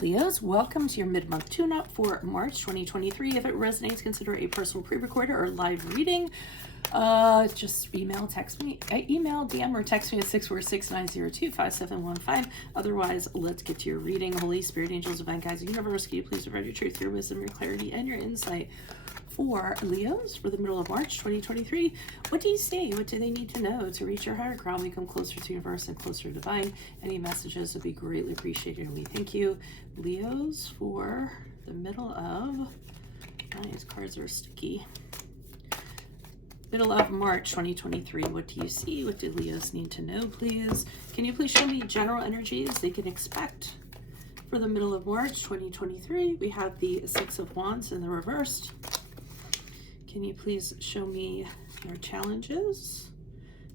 Leos, welcome to your mid-month tune-up for March 2023. If it resonates, consider a personal pre-recorder or live reading. Just email, DM, or text me at 646-902-5715. Otherwise, let's get to your reading. Holy Spirit, angels, divine guides, universe, can you please provide your truth, your wisdom, your clarity, and your insight for Leos for the middle of March 2023. What do you see? What do they need to know to reach your higher ground, become closer to universe and closer to divine? Any messages would be greatly appreciated, and we thank you. Leos for the middle of, these cards are sticky. Middle of March 2023. What do you see? What do Leos need to know, please? Can you please show me general energies they can expect for the middle of March 2023? We have the Six of Wands in the reversed. Can you please show me your challenges?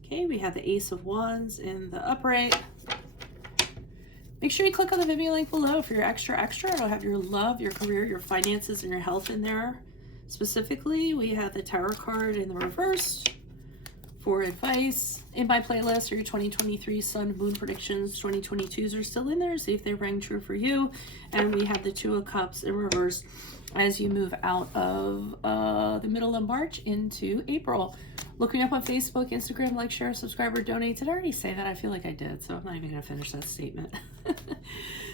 Okay, we have the Ace of Wands in the upright. Make sure you click on the Venmo link below for your extra. It'll have your love, your career, your finances, and your health in there. Specifically, we have the Tower card in the reverse for advice. In my playlist are your 2023 Sun Moon predictions. 2022s are still in there. See if they rang true for you. And we have the Two of Cups in reverse as you move out of the middle of March into April. Look me up on Facebook, Instagram, like, share, subscribe, or donate. Did I already say that? I feel like I did, so I'm not even going to finish that statement.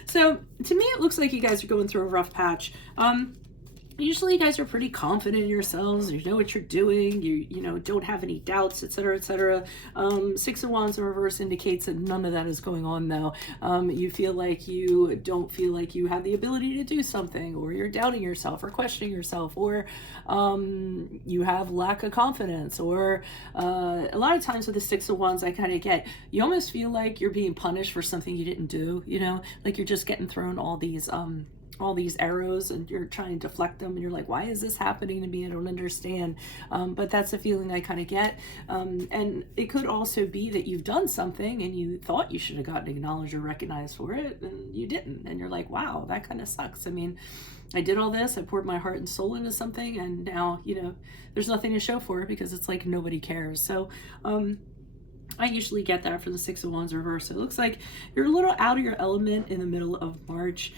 So to me, it looks like you guys are going through a rough patch. Usually you guys are pretty confident in yourselves. You know what you're doing. You know, don't have any doubts, etc., etc. Six of Wands in reverse indicates that none of that is going on, though. You feel like you don't feel like you have the ability to do something, or you're doubting yourself or questioning yourself, or you have lack of confidence, or a lot of times with the Six of Wands, I kind of get, you almost feel like you're being punished for something you didn't do, you know, like you're just getting thrown all these arrows and you're trying to deflect them, and you're like, why is this happening to me? I don't understand. But that's a feeling I kind of get. And it could also be that you've done something and you thought you should have gotten acknowledged or recognized for it, and you didn't. And you're like, wow, that kind of sucks. I mean, I did all this, I poured my heart and soul into something, and now, you know, there's nothing to show for it because it's like nobody cares. So, I usually get that for the Six of Wands reverse. It looks like you're a little out of your element in the middle of March.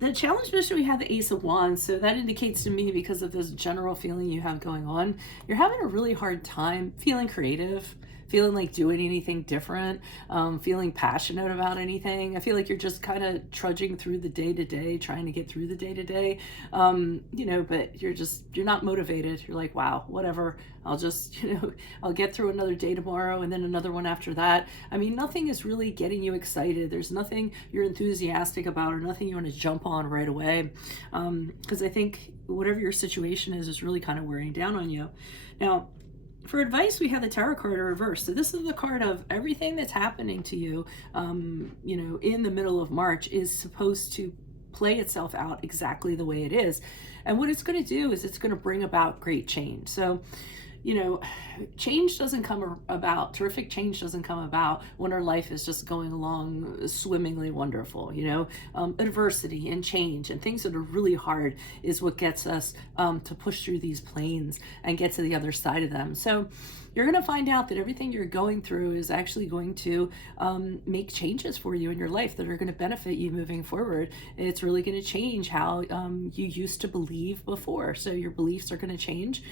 The challenge mission, we have the Ace of Wands, so that indicates to me, because of this general feeling you have going on, you're having a really hard time feeling creative, feeling like doing anything different, feeling passionate about anything. I feel like you're just kind of trudging through the day-to-day, trying to get through the day-to-day, you know, but you're not motivated. You're like, wow, whatever, I'll just, you know, I'll get through another day tomorrow and then another one after that. I mean, nothing is really getting you excited. There's nothing you're enthusiastic about, or nothing you want to jump on right away, because I think whatever your situation is really kind of wearing down on you. Now, for advice, we have the Tarot card in reverse. So this is the card of everything that's happening to you, you know, in the middle of March is supposed to play itself out exactly the way it is. And what it's going to do is it's going to bring about great change. So, you know, change doesn't come about, terrific change doesn't come about when our life is just going along swimmingly wonderful. You know, adversity and change and things that are really hard is what gets us to push through these planes and get to the other side of them. So you're going to find out that everything you're going through is actually going to make changes for you in your life that are going to benefit you moving forward. It's really going to change how you used to believe before. So your beliefs are going to change.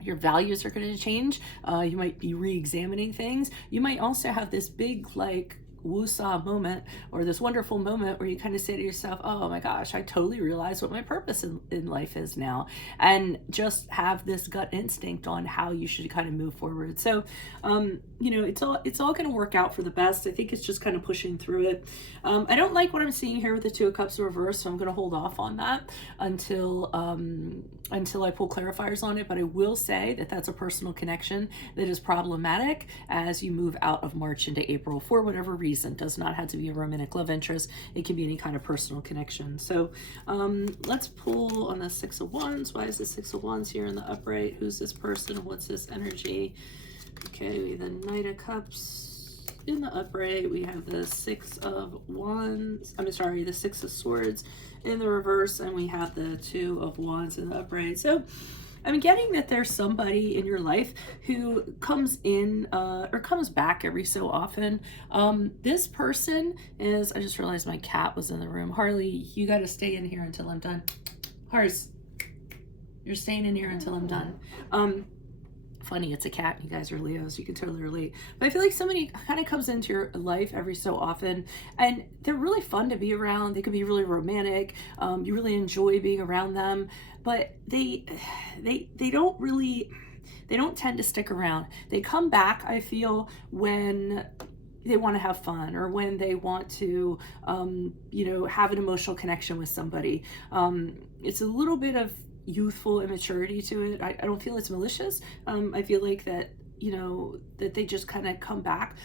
Your values are going to change. You might be re-examining things. You might also have this big, like, woo-saw moment, or this wonderful moment where you kind of say to yourself, oh my gosh, I totally realize what my purpose in life is now, and just have this gut instinct on how you should kind of move forward. So you know, it's all going to work out for the best. I think it's just kind of pushing through it. I don't like what I'm seeing here with the Two of Cups reverse, so I'm going to hold off on that until I pull clarifiers on it. But I will say that that's a personal connection that is problematic as you move out of March into April for whatever reason. Does not have to be a romantic love interest. It can be any kind of personal connection. So let's pull on the Six of Wands. Why is the Six of Wands here in the upright? Who's this person? What's this energy? Okay, we have the Knight of Cups in the upright. We have the Six of Wands. I'm sorry, the Six of Swords in the reverse, and we have the Two of Wands in the upright. So I'm getting that there's somebody in your life who comes in or comes back every so often. This person is, I just realized my cat was in the room. Harley, you got to stay in here until I'm done. Hars, you're staying in here until I'm done. Funny, it's a cat. You guys are Leos. You can totally relate. But I feel like somebody kind of comes into your life every so often, and they're really fun to be around. They can be really romantic. You really enjoy being around them, but they don't tend to stick around. They come back, I feel, when they want to have fun or when they want to, have an emotional connection with somebody. It's a little bit of youthful immaturity to it. I don't feel it's malicious. I feel like that, that they just kind of come back.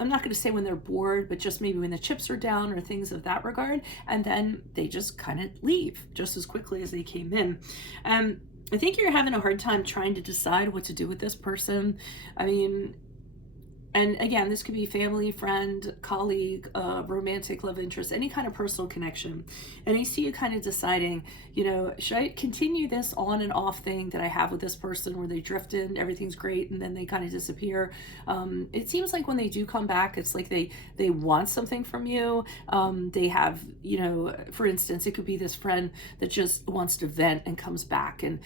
I'm not going to say when they're bored, but just maybe when the chips are down or things of that regard. And then they just kind of leave just as quickly as they came in. I think you're having a hard time trying to decide what to do with this person. I mean, and again, this could be family, friend, colleague, romantic love interest, any kind of personal connection. And I see you kind of deciding, should I continue this on and off thing that I have with this person where they drift in, everything's great, and then they kind of disappear. It seems like when they do come back, it's like they want something from you. They have, for instance, it could be this friend that just wants to vent and comes back and,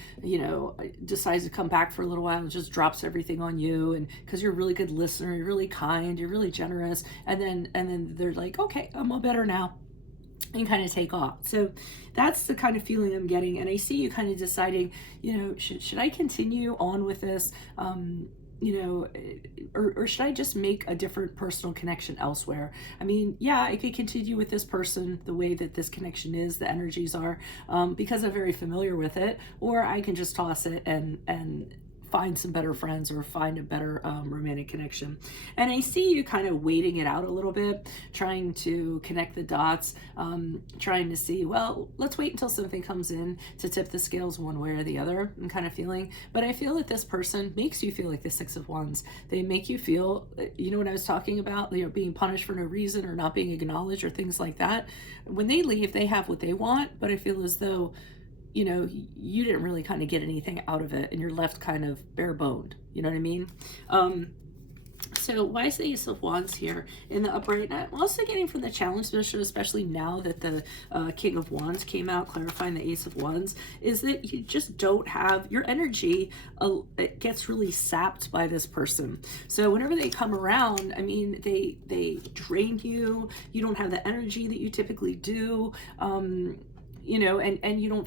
decides to come back for a little while and just drops everything on you. And because you're a really good listener, you're really kind, you're really generous, and then they're like, okay, I'm all better now, and kind of take off. So that's the kind of feeling I'm getting. And I see you kind of deciding, should I continue on with this, or should I just make a different personal connection elsewhere? I mean, yeah, I could continue with this person the way that this connection is, the energies are, because I'm very familiar with it, or I can just toss it and find some better friends or find a better romantic connection. And I see you kind of waiting it out a little bit, trying to connect the dots, trying to see, well, let's wait until something comes in to tip the scales one way or the other. I'm kind of feeling, but I feel that this person makes you feel like the Six of Wands. They make you feel, what I was talking about, being punished for no reason or not being acknowledged or things like that. When they leave, they have what they want, but I feel as though you didn't really kind of get anything out of it and you're left kind of bare boned. You know what I mean? So why is the Ace of Wands here in the upright? I'm also getting from the challenge position, especially now that the King of Wands came out, clarifying the Ace of Wands, is that you just don't have your energy. It gets really sapped by this person. So whenever they come around, I mean, they drain you. You don't have the energy that you typically do. And you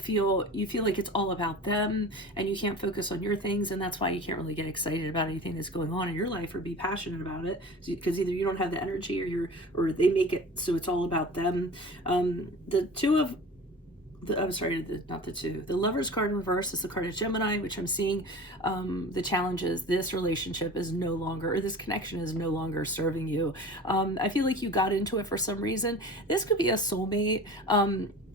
feel like it's all about them and you can't focus on your things, and that's why you can't really get excited about anything that's going on in your life or be passionate about it, because either you don't have the energy or they make it so it's all about them. The Lover's card in reverse is the card of Gemini, which I'm seeing the challenges. This relationship is no longer, or this connection is no longer serving you. I feel like you got into it for some reason. This could be a soulmate.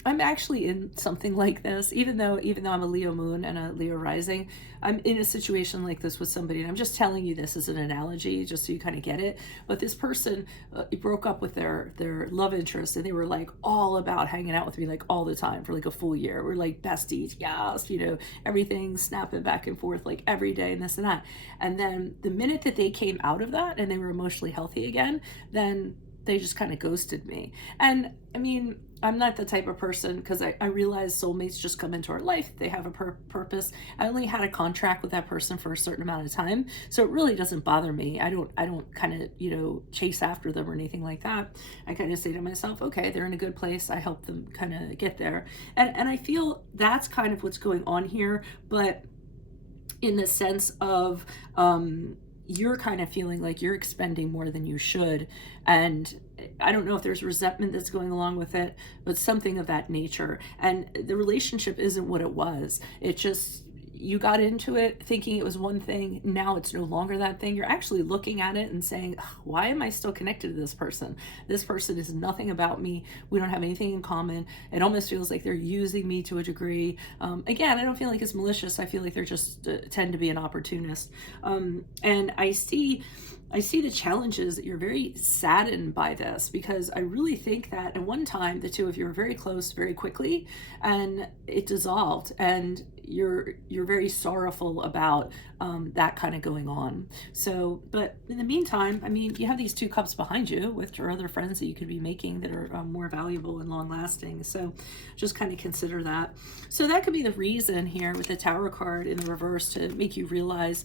I'm actually in something like this, even though I'm a Leo moon and a Leo rising. I'm in a situation like this with somebody, and I'm just telling you this as an analogy, just so you kind of get it. But this person broke up with their love interest, and they were like all about hanging out with me like all the time for like a full year. We're like besties, yes, everything snapping back and forth like every day and this and that. And then the minute that they came out of that and they were emotionally healthy again, then they just kind of ghosted me. And I mean, I'm not the type of person, because I realize soulmates just come into our life. They have a purpose. I only had a contract with that person for a certain amount of time, so it really doesn't bother me. I don't kind of, chase after them or anything like that. I kind of say to myself, okay, they're in a good place. I help them kind of get there. And I feel that's kind of what's going on here, but in the sense of, you're kind of feeling like you're expending more than you should. And I don't know if there's resentment that's going along with it, but something of that nature. And the relationship isn't what it was. It just, you got into it thinking it was one thing. Now it's no longer that thing. You're actually looking at it and saying, why am I still connected to this person? This person is nothing about me. We don't have anything in common. It almost feels like they're using me to a degree. Again, I don't feel like it's malicious. I feel like they're just tend to be an opportunist. And I see I see the challenges that you're very saddened by this, because I really think that at one time the two of you were very close very quickly, and it dissolved, and you're very sorrowful about that kind of going on. So, but in the meantime, I mean, you have these 2 cups behind you with your other friends that you could be making that are more valuable and long lasting. So just kind of consider that. So that could be the reason here with the Tower card in the reverse, to make you realize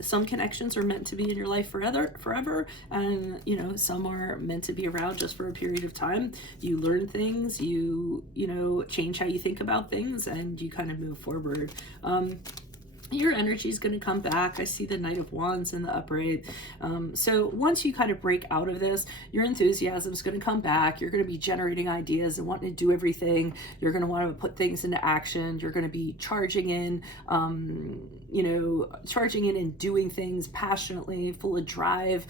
some connections are meant to be in your life forever, and you know, some are meant to be around just for a period of time. You learn things, you know, change how you think about things, and you kind of move forward. Your energy is going to come back. I see the Knight of Wands in the upright. So once you kind of break out of this, your enthusiasm is going to come back. You're going to be generating ideas and wanting to do everything. You're going to want to put things into action. You're going to be charging in, you know, charging in and doing things passionately, full of drive,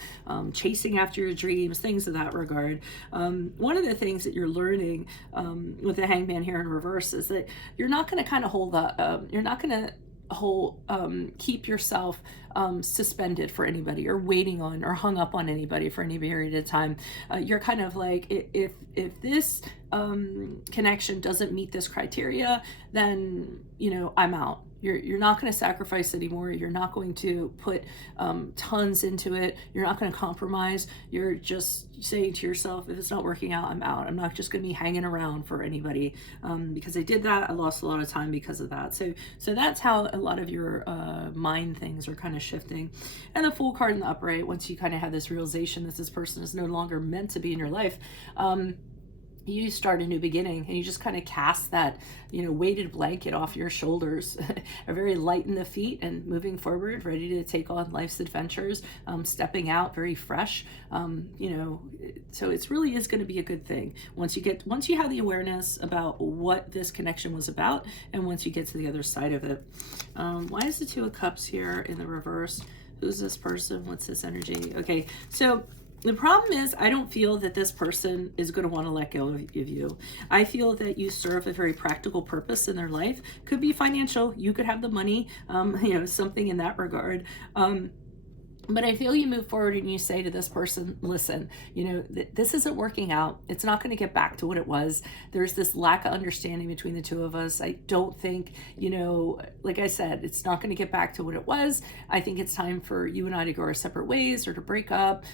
chasing after your dreams, things of that regard. One of the things that you're learning with the Hangman here in reverse is that you're not going to kind of hold up, you're not going to keep yourself suspended for anybody, or waiting on, or hung up on anybody for any period of time. You're kind of like, if this connection doesn't meet this criteria, then, you know, I'm out. You're not going to sacrifice anymore. You're not going to put tons into it. You're not going to compromise. You're just saying to yourself, if it's not working out, I'm out. I'm not just going to be hanging around for anybody, because I did that. I lost a lot of time because of that. So that's how a lot of your mind things are kind of shifting. And the Fool card in the upright, once you kind of have this realization that this person is no longer meant to be in your life, you start a new beginning, and you just kind of cast that, you know, weighted blanket off your shoulders, are very light in the feet and moving forward, ready to take on life's adventures, stepping out very fresh, you know, so it really is going to be a good thing once you have the awareness about what this connection was about, and once you get to the other side of it. Why is the 2 of Cups here in the reverse? Who's this person? What's this energy? Okay, so the problem is, I don't feel that this person is going to want to let go of you. I feel that you serve a very practical purpose in their life. Could be financial. You could have the money, you know, something in that regard. But I feel you move forward and you say to this person, listen, you know, this isn't working out. It's not going to get back to what it was. There's this lack of understanding between the 2 of us. I don't think, you know, like I said, it's not going to get back to what it was. I think it's time for you and I to go our separate ways, or to break up.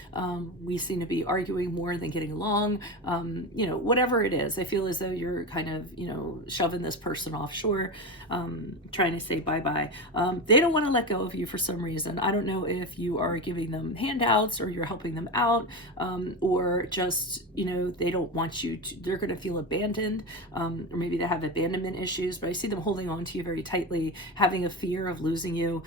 We seem to be arguing more than getting along. You know, whatever it is, I feel as though you're kind of, you know, shoving this person offshore, trying to say bye-bye. They don't want to let go of you for some reason. I don't know if you are giving them handouts, or you're helping them out, or just, you know, they don't want you to, they're going to feel abandoned, or maybe they have abandonment issues, but I see them holding on to you very tightly, having a fear of losing you.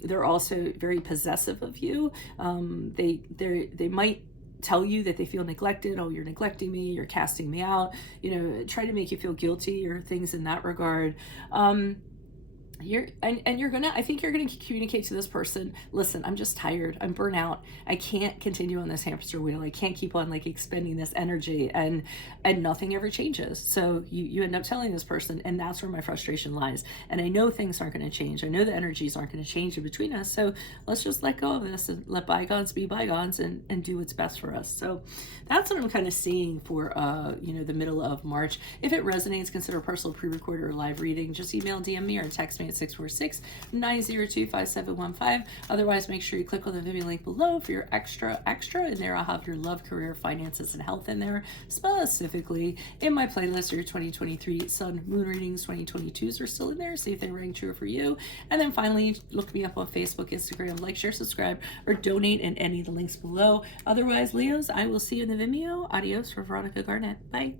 They're also very possessive of you. They might tell you that they feel neglected. Oh, you're neglecting me, you're casting me out, you know, try to make you feel guilty, or things in that regard. I think you're gonna communicate to this person, listen, I'm just tired, I'm burnt out, I can't continue on this hamster wheel, I can't keep on like expending this energy, and nothing ever changes. So you end up telling this person, and that's where my frustration lies, and I know things aren't going to change, I know the energies aren't going to change in between us, so let's just let go of this and let bygones be bygones, and do what's best for us. So that's what I'm kind of seeing for you know, the middle of March. If it resonates, consider a personal pre-recorded or live reading. Just email, DM me, or text me at 646-902-5715. Otherwise, make sure you click on the Venmo link below for your extra. In there, I'll have your love, career, finances, and health in there. Specifically, in my playlist, your 2023 Sun Moon readings, 2022s are still in there. See if they rang true for you. And then finally, look me up on Facebook, Instagram, like, share, subscribe, or donate in any of the links below. Otherwise, Leos, I will see you in the Vimeo. Adios for Veronica Garnet. Bye.